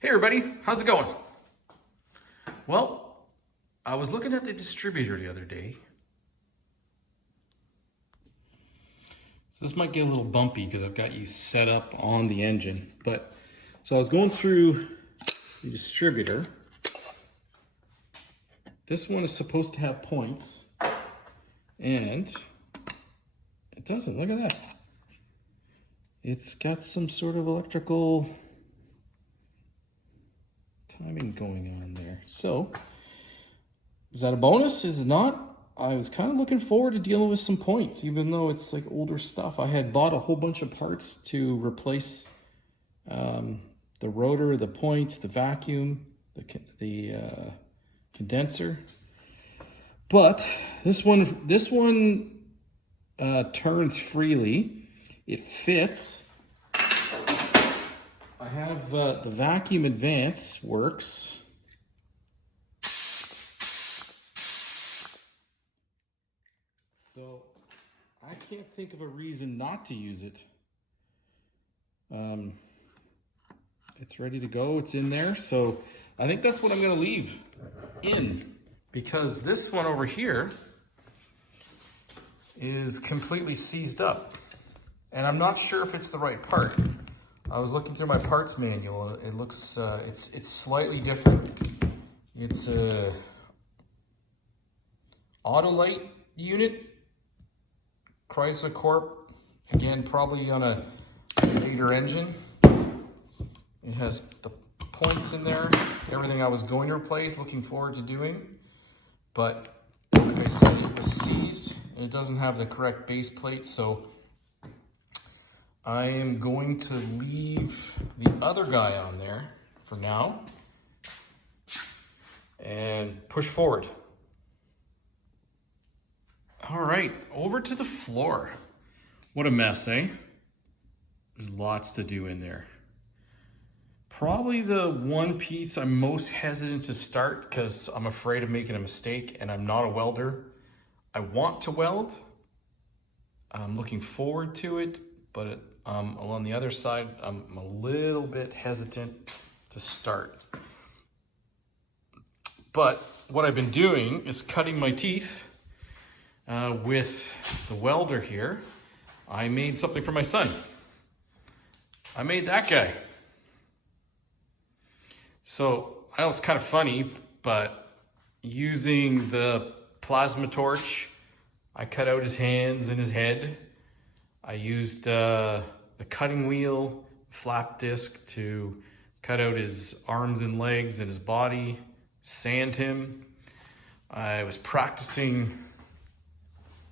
Hey everybody, how's it going? Well, I was looking at the distributor the other day. So this might get a little bumpy because I've got you set up on the engine. So I was going through the distributor. This one is supposed to have points, and it doesn't. Look at that. It's got some sort of electrical timing going on there. So, is that a bonus? Is it not? I was kind of looking forward to dealing with some points, even though it's like older stuff. I had bought a whole bunch of parts to replace the rotor, the points, the vacuum, the condenser. But this one turns freely. It fits. I have the vacuum advance works. So I can't think of a reason not to use it. It's ready to go. It's in there. So I think that's what I'm going to leave in, because this one over here is completely seized up. And I'm not sure if it's the right part. I was looking through my parts manual. It looks, it's slightly different. It's a Autolite unit, Chrysler Corp. Again, probably on a later engine. It has the points in there, everything I was going to replace, looking forward to doing. But like I said, it was seized and it doesn't have the correct base plate, so I am going to leave the other guy on there for now and push forward. All right, over to the floor. What a mess, eh? There's lots to do in there. Probably the one piece I'm most hesitant to start because I'm afraid of making a mistake, and I'm not a welder. I want to weld. I'm looking forward to it, but on the other side, I'm a little bit hesitant to start. But what I've been doing is cutting my teeth with the welder here. I made something for my son. I made that guy. So I know it's kind of funny, but using the plasma torch, I cut out his hands and his head. I used the cutting wheel, flap disc to cut out his arms and legs and his body, sand him. I was practicing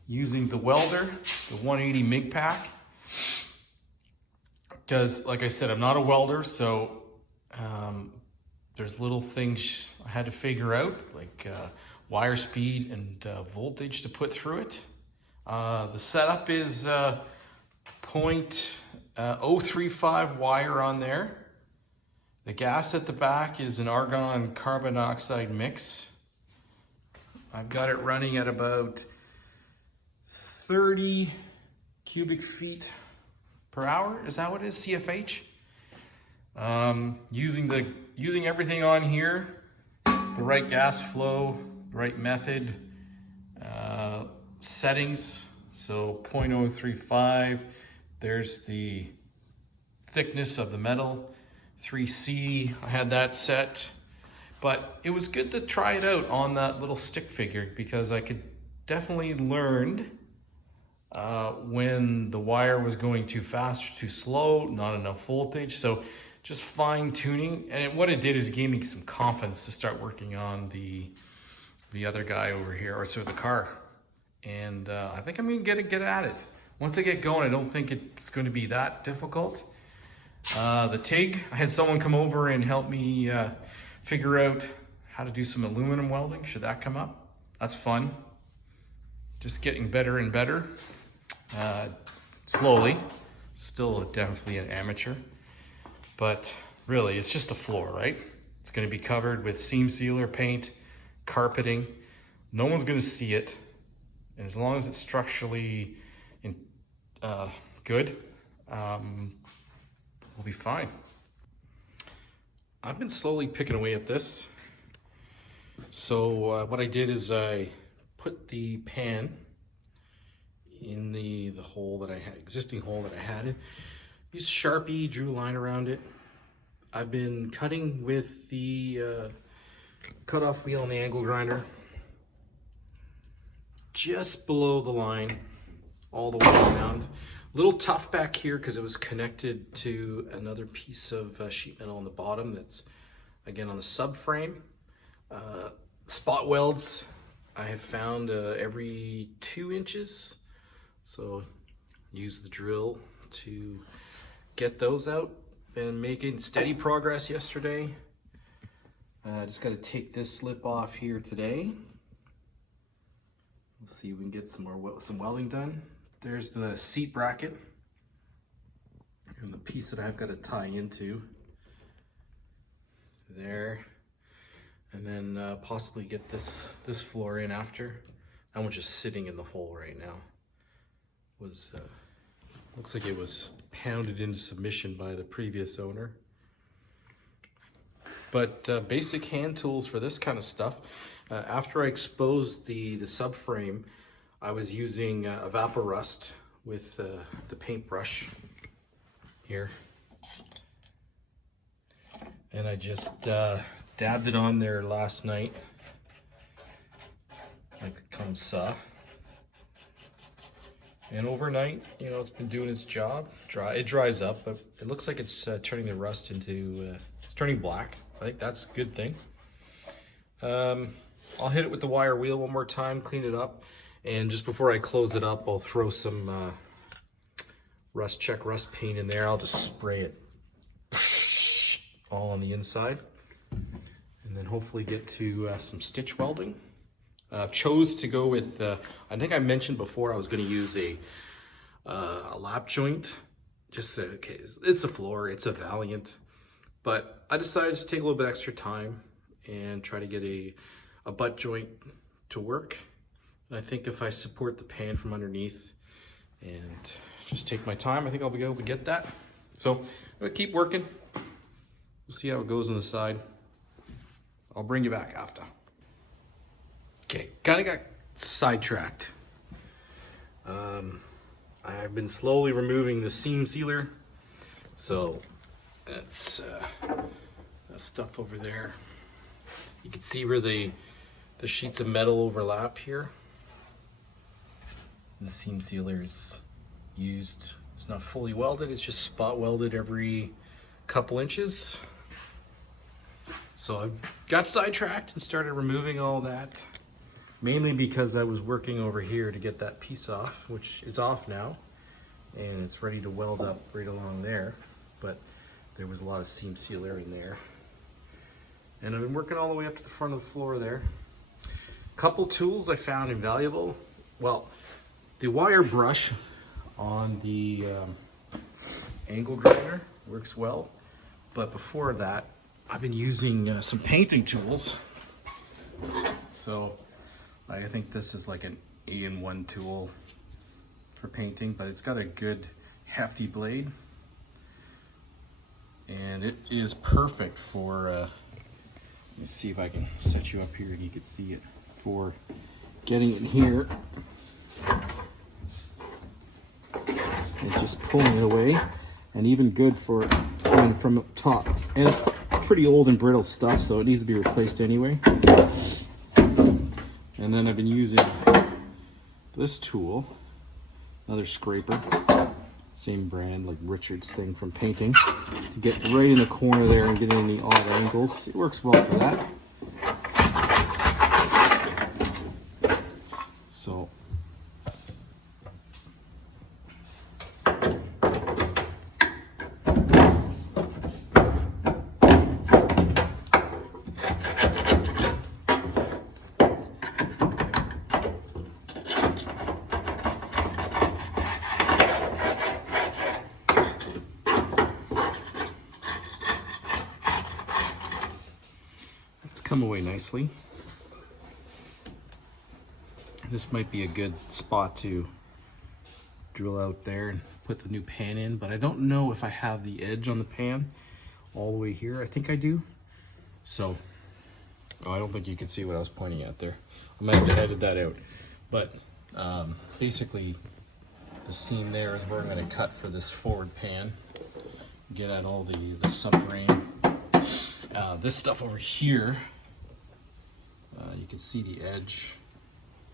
using the welder, the 180 MIG pack, because like I said, I'm not a welder, so there's little things I had to figure out, like wire speed and voltage to put through it. The setup is 0.035 wire on there. The gas at the back is an argon carbon dioxide mix. I've got it running at about 30 cubic feet per hour. Is that what it is? CFH? Using everything on here, the right gas flow, the right method, settings. So 0.035, there's the thickness of the metal, 3C, I had that set. But it was good to try it out on that little stick figure because I could definitely learn when the wire was going too fast or too slow, not enough voltage. So just fine tuning. And what it did is it gave me some confidence to start working on the other guy over here, or sort of the car. And I think I'm gonna get at it. Once I get going, I don't think it's going to be that difficult. The TIG, I had someone come over and help me figure out how to do some aluminum welding. Should that come up? That's fun. Just getting better and better. Slowly. Still definitely an amateur. But really, it's just a floor, right? It's going to be covered with seam sealer, paint, carpeting. No one's going to see it. And as long as it's structurally good, we'll be fine. I've been slowly picking away at this. So what I did is I put the pan in the hole that I had, existing hole that I had it. Used Sharpie, drew a line around it. I've been cutting with the cutoff wheel and the angle grinder just below the line, all the way around. A little tough back here because it was connected to another piece of sheet metal on the bottom that's, again, on the subframe. Spot welds I have found every 2 inches, so use the drill to get those out. Been making steady progress yesterday. Just got to take this slip off here today. Let's see if we can get some welding done. There's the seat bracket and the piece that I've got to tie into there, and then possibly get this floor in after. That one's just sitting in the hole right now. Looks like it was pounded into submission by the previous owner. But basic hand tools for this kind of stuff. After I exposed the subframe, I was using Evapo-Rust with the paintbrush here. And I just dabbed it on there last night, like it comes saw. And overnight, you know, it's been doing its job. It dries up, but it looks like it's turning the rust into, it's turning black. I think that's a good thing. I'll hit it with the wire wheel one more time, clean it up. And just before I close it up, I'll throw some rust paint in there. I'll just spray it all on the inside. And then hopefully get to some stitch welding. Chose to go with, I think I mentioned before I was going to use a lap joint. Just okay, it's a floor, it's a Valiant, but I decided to take a little bit extra time and try to get a butt joint to work. And I think if I support the pan from underneath and just take my time, I think I'll be able to get that. So I'm gonna keep working. We'll see how it goes on the side. I'll bring you back after. Okay, kind of got sidetracked. I've been slowly removing the seam sealer. So that's that stuff over there. You can see where the sheets of metal overlap here. The seam sealer is used. It's not fully welded, it's just spot welded every couple inches. So I got sidetracked and started removing all that. Mainly because I was working over here to get that piece off, which is off now, and it's ready to weld up right along there, but there was a lot of seam sealer in there. And I've been working all the way up to the front of the floor there. Couple tools I found invaluable. Well, the wire brush on the angle grinder works well, but before that, I've been using some painting tools. So I think this is like an A-in-1 tool for painting, but it's got a good hefty blade. And it is perfect for, let me see if I can set you up here and you can see it, for getting it here and just pulling it away, and even good for coming from up top. And it's pretty old and brittle stuff, so it needs to be replaced anyway. And then I've been using this tool, another scraper, same brand, like Richards thing from painting, to get right in the corner there and get in the odd angles. It works well for that. So come away nicely. This might be a good spot to drill out there and put the new pan in, but I don't know if I have the edge on the pan all the way here. I think I do. So, oh, I don't think you can see what I was pointing at there. I might have to edit that out. But basically, the seam there is where I'm going to cut for this forward pan. Get at all the subframe. This stuff over here, you can see the edge.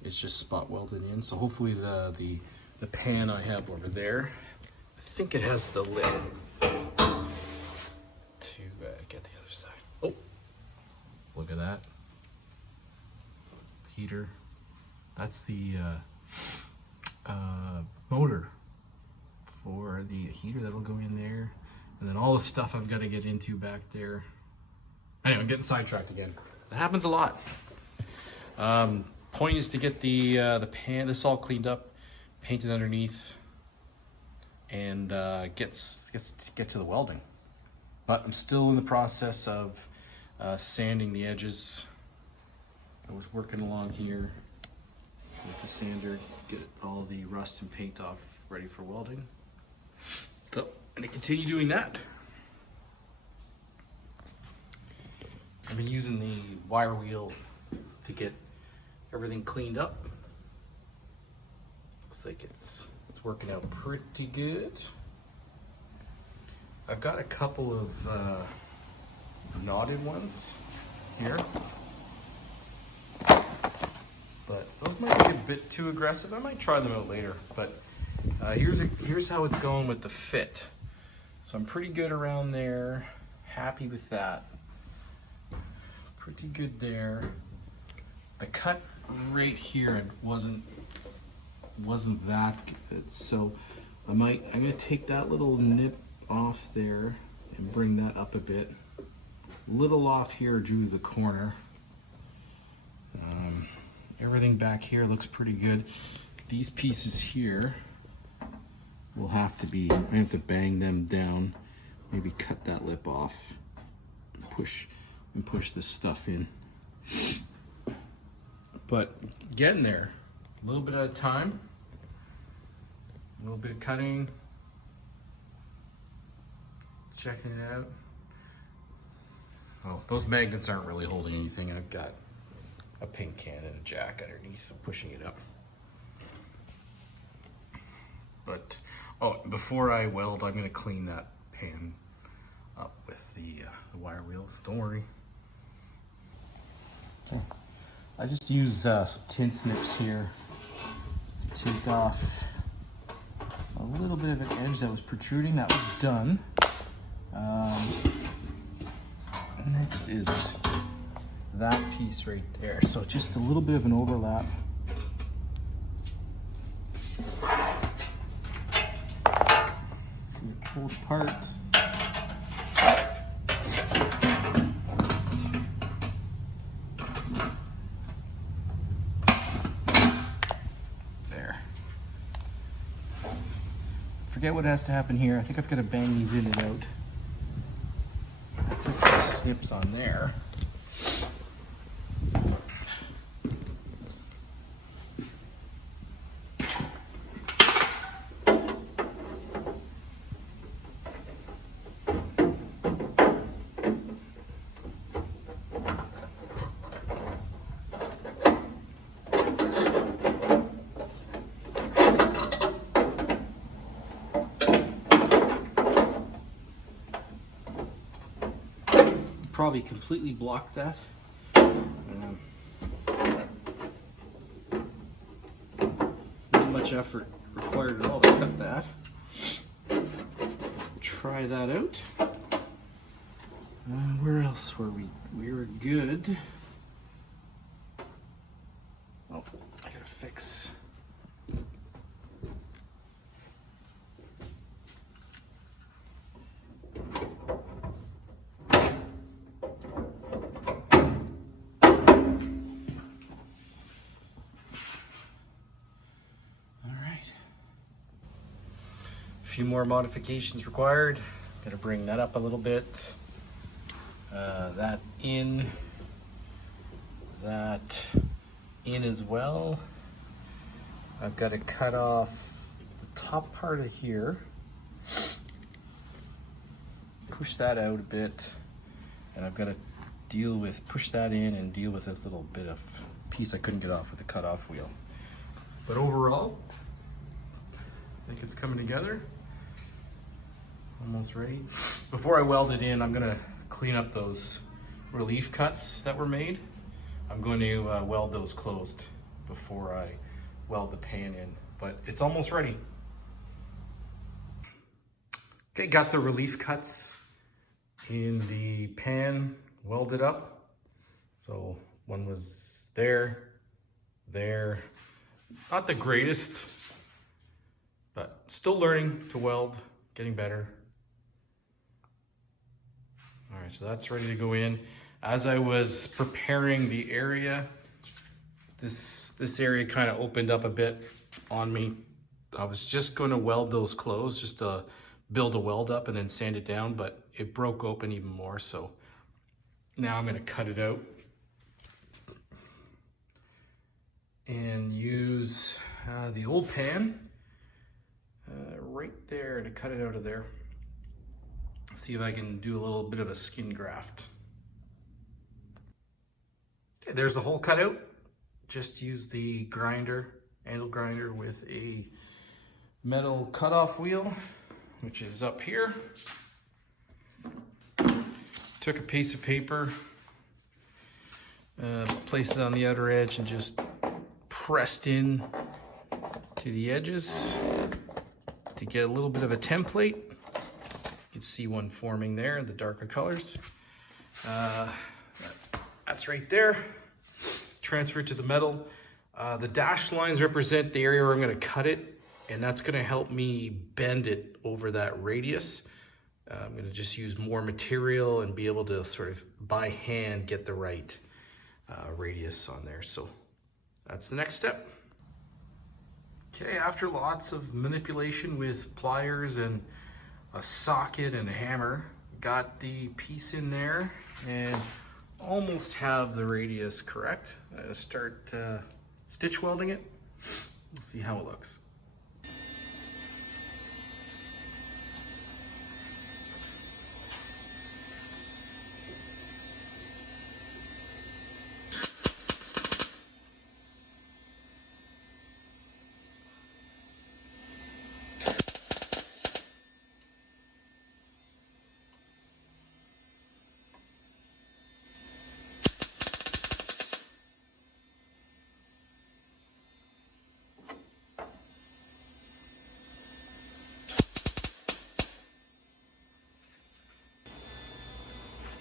It's just spot welded in. So hopefully the pan I have over there, I think it has the lid to get the other side. Oh, look at that. Heater. That's the motor for the heater that'll go in there. And then all the stuff I've got to get into back there. Anyway, I'm getting sidetracked again. That happens a lot. Point is to get the pan, this all cleaned up, painted underneath, and get to the welding. But I'm still in the process of sanding the edges. I was working along here with the sander, get all the rust and paint off, ready for welding. So I'm gonna continue doing that. I've been using the wire wheel to get everything cleaned up. Looks like it's working out pretty good. I've got a couple of knotted ones here, but those might be a bit too aggressive. I might try them out later, but here's how it's going with the fit. So I'm pretty good around there, happy with that. Pretty good there. The cut right here wasn't that good, so I'm gonna take that little nip off there and bring that up a bit. Little off here due to the corner. Everything back here looks pretty good. These pieces here will have to be, I have to bang them down, maybe cut that lip off, push this stuff in. But getting there, a little bit at a time, a little bit of cutting, checking it out. Oh, those magnets aren't really holding anything. I've got a paint can and a jack underneath, I'm pushing it up. But, oh, before I weld, I'm gonna clean that pan up with the wire wheel. Don't worry. So, I just use some tin snips here to take off a little bit of an edge that was protruding. That was done. Next is that piece right there. So just a little bit of an overlap. Pull it apart. There. Forget what has to happen here. I think I've got to bang these in and out. I took the snips on there. Probably completely blocked that. Not much effort required at all to cut that. Try that out. Where else were we? We were good. Oh, I gotta fix. Few more modifications required. Gotta bring that up a little bit. That in as well. I've got to cut off the top part of here. push that out a bit, and I've got to push that in and deal with this little bit of piece I couldn't get off with the cutoff wheel. But overall, I think it's coming together. Almost ready. Before I weld it in, I'm gonna clean up those relief cuts that were made. I'm going to weld those closed before I weld the pan in, but it's almost ready. Okay, got the relief cuts in the pan welded up. So one was there. Not the greatest, but still learning to weld, getting better. All right, so that's ready to go in. As I was preparing the area, this area kind of opened up a bit on me. I was just going to weld those closed, just to build a weld up and then sand it down, but it broke open even more. So now I'm going to cut it out and use the old pan right there to cut it out of there. See if I can do a little bit of a skin graft. Okay, there's the hole cut out. Just use the grinder, handle grinder with a metal cutoff wheel, which is up here. Took a piece of paper, placed it on the outer edge and just pressed in to the edges to get a little bit of a template. You can see one forming there, the darker colors. That's right there. Transfer it to the metal. The dashed lines represent the area where I'm gonna cut it, and that's gonna help me bend it over that radius. I'm gonna just use more material and be able to sort of by hand get the right radius on there. So that's the next step. Okay, after lots of manipulation with pliers and a socket and a hammer, got the piece in there and almost have the radius correct. Start stitch welding it. We'll see how it looks.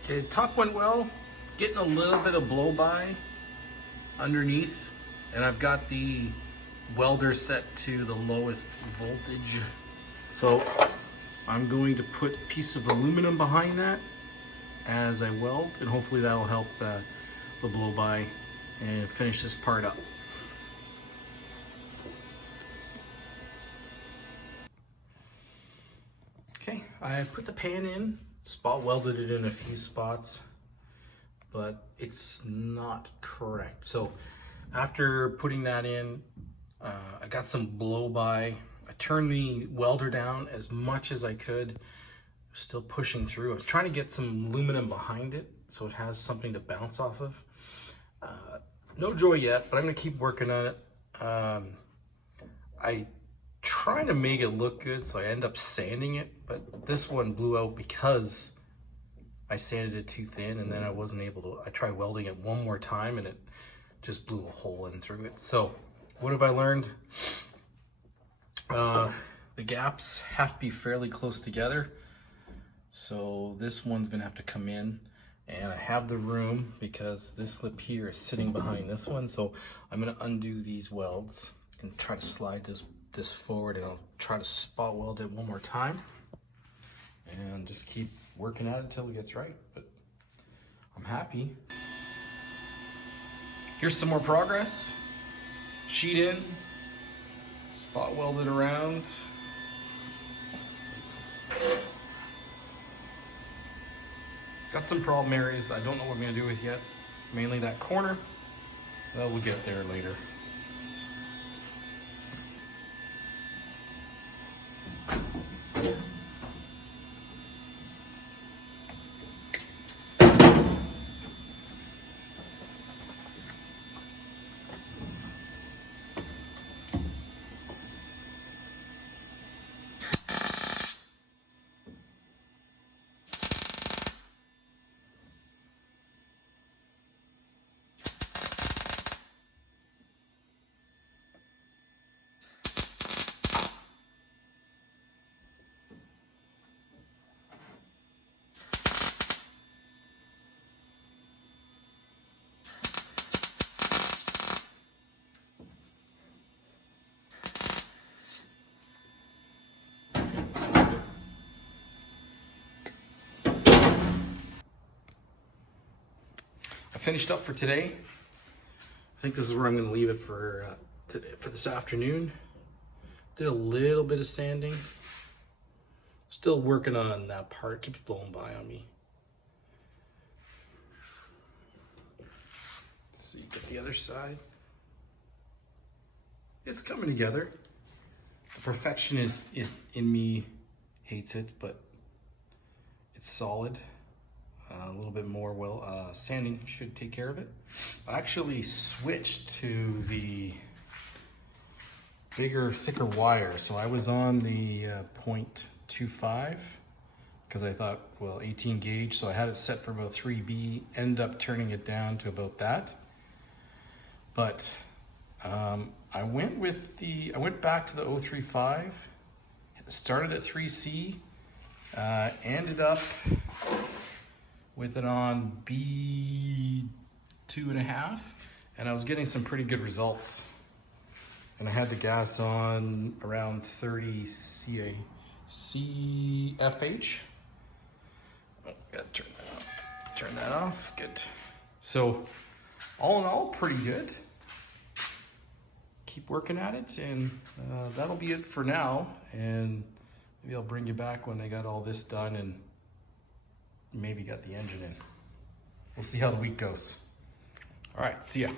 Okay, top went well. Getting a little bit of blow by underneath, and I've got the welder set to the lowest voltage. So I'm going to put a piece of aluminum behind that as I weld, and hopefully that'll help the blow by and finish this part up. Okay, I put the pan in. Spot welded it in a few spots, but it's not correct. So after putting that in, I got some blow by. I turned the welder down as much as I could, still pushing through. I was trying to get some aluminum behind it so it has something to bounce off of. No joy yet, but I'm gonna keep working on it. I trying to make it look good, so I end up sanding it, but this one blew out because I sanded it too thin, and then I wasn't able to. I tried welding it one more time and it just blew a hole in through it. So what have I learned? The gaps have to be fairly close together, so this one's gonna have to come in, and I have the room because this lip here is sitting behind this one, so I'm gonna undo these welds and try to slide this forward, and I'll try to spot weld it one more time and just keep working at it until it gets right. But I'm happy. Here's some more progress. Sheet in, spot welded around. Got some problem areas I don't know what I'm gonna do with yet. Mainly that corner. Well, we'll get there later. finished up for today. I think this is where I'm going to leave it for today, for this afternoon. Did a little bit of sanding. Still working on that part. Keeps blowing by on me. Let's see, get the other side. It's coming together. The perfectionist in me hates it, but it's solid. A little bit more sanding should take care of it. I actually switched to the bigger, thicker wire. So I was on the 0.25 because I thought, well, 18 gauge. So I had it set for about 3B, ended up turning it down to about that. But I went back to the 0.35, started at 3C, ended up with it on B2.5, and I was getting some pretty good results. And I had the gas on around 30 CFH. Oh, gotta turn that off. Good. So, all in all, pretty good. Keep working at it, and that'll be it for now. And maybe I'll bring you back when I got all this done and maybe got the engine in. We'll see how the week goes. All right, see ya.